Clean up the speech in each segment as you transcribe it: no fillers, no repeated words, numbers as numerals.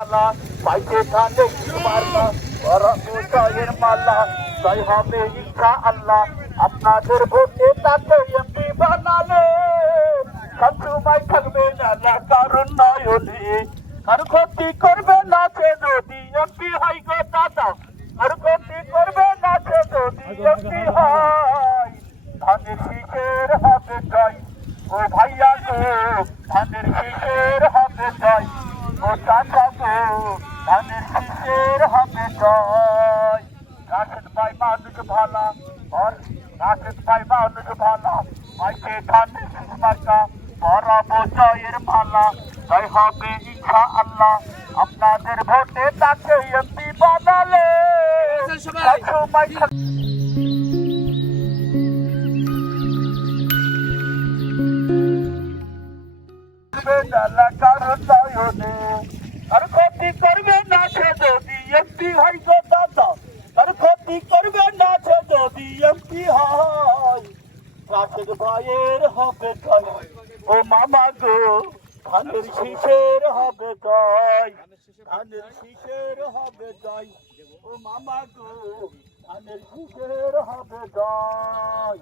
পাইতে ধানে মাল্লা ওরা মুসাইয়ের মাল্লা তাই হবে ইনশাআল্লাহ আপনাদের ভোটে তাকে এমপি বানালে সবসময় থাকবে না কারণ নয়নে আর ক্ষতি করবে না সে যদি এমপি হয় গো দাদা আর ক্ষতি করবে না সে যদি এমপি হয় ধানের শীষের হবে জয় ও ভাইয়া গো ধানের শীষের হবে জয় ও চাচা গো ধানের শীষের হবে জয় রাশেদ ভাই মানুষ ভালা और রাশেদ ভাই মানুষ ভালা মাইকে ধানের শীষ মার্কা বরাবর জয়ের মালা জয় হবে ইনশাআল্লাহ আপনাদের ভোটে তাকে এমপি বানালে সবসময় আর ক্ষতি করবে না সে যদি এমপি হয় গো দাদা আর ক্ষতি করবে না সে যদি এমপি হয় রাশেদ ভাইয়ের হবে জয় ও মামা গো ধানের শীষের হবে জয় ধানের শীষের হবে জয় ও মামা গো ধানের শীষের হবে জয়।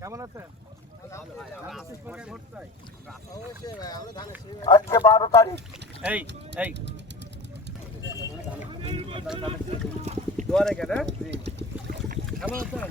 কেমন আছেন? আজকে 12 তারিখ এই এই দুয়ারে কেন কেমন আছেন?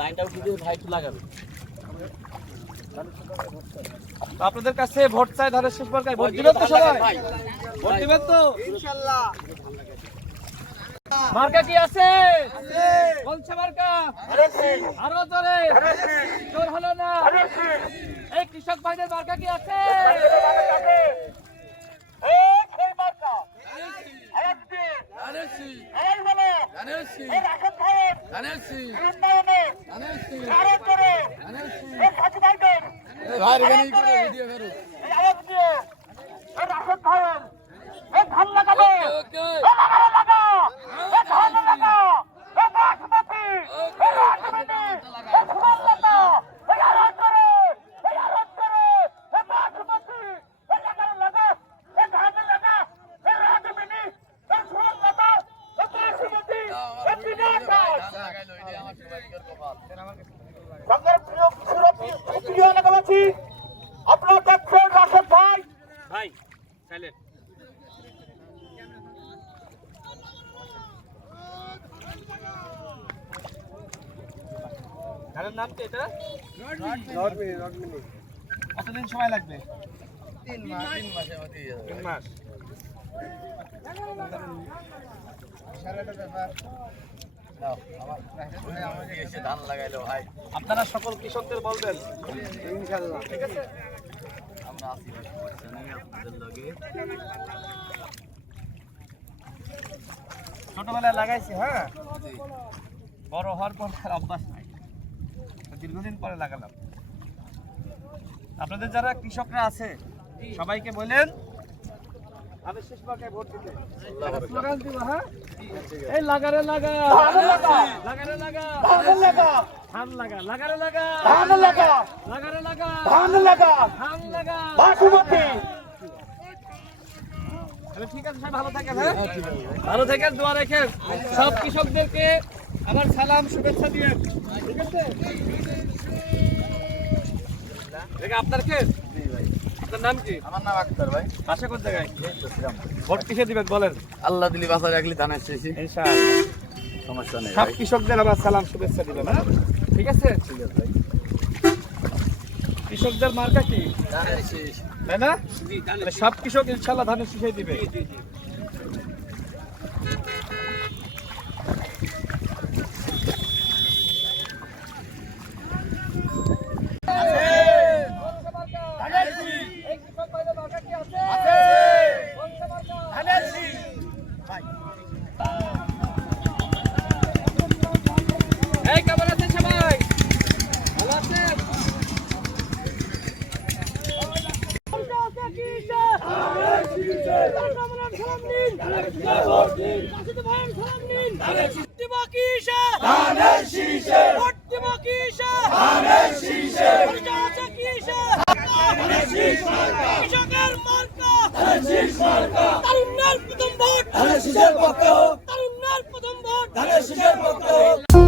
লাইনটা উঠিয়ে দিয়ে ভাই একটু লাগাবে। আপনাদের কাছে ভোট চাই ধানের শীষ মার্কায় ভোট দিবেন তো সবাই? ভোট দিবেন তো ইনশাআল্লাহ। মার্কা কি আছে? কোনছে মার্কা? আরো জোরে জোর হলো না। এই কৃষক ভাইদের মার্কা কি আছে? আপনার দেখছেন রাশেদ ভাই ভাই সাইলেন্ট গানের নাম কি এটা? নটমিনি। কতদিন সময় লাগবে? 3 মাসের মধ্যে 3 মাস। আপনারা সকল কৃষকদের বলবেন ইনশাআল্লাহ, ঠিক আছে? আমরা আছি আপনাদের লগে। ছোটবেলায় লাগাইছি, হ্যাঁ, বড় হওয়ার পর অভ্যাস নাই, দীর্ঘদিন পরে লাগালাম। আপনাদের যারা কৃষকরা আছে সবাইকে বলেন আমি শেষ মার্কায় ভোট দিতে স্লোগান দিব। হ্যাঁ, এই লাগারে লাগা লাগারে লাগা ধান লাগা লাগারে লাগা ধান লাগা লাগারে লাগা ধান লাগা ধান লাগা বাসুমতি। তাহলে ঠিক আছে, সবাই ভালো থাকেন। হ্যাঁ, ভালো থাকেন, দোয়া রাখেন। সব কৃষকদেরকে আমার সালাম শুভেচ্ছা দিয়েন, ঠিক আছে? দেখে আপনার কে? আপনার নাম কি? আমার নাম আক্তার ভাই। পাশে কোন জায়গায়? ভোট কিসে দিবেন বলেন? আল্লাহ দিলি বাসা রাখলি ধানের শীষ ইনশাআল্লাহ, সমস্যা নেই। সব কৃষকদের আমার সালাম শুভেচ্ছা দিবেন। হ্যাঁ, ঠিক আছে? ঠিক আছে ভাই। কৃষকদের মার্কা কি? ধানের শীষ, তাই না? জি, তাহলে সব কৃষক ইনশাআল্লাহ ধানের শীষই দিবে। জি জি। আছে এই কেমন আছেন সবাই? ভালো আছেন? কৃষকের মার্কা তারুণ্যের প্রথম ভোট, তারুণ্যের প্রথম ভোট।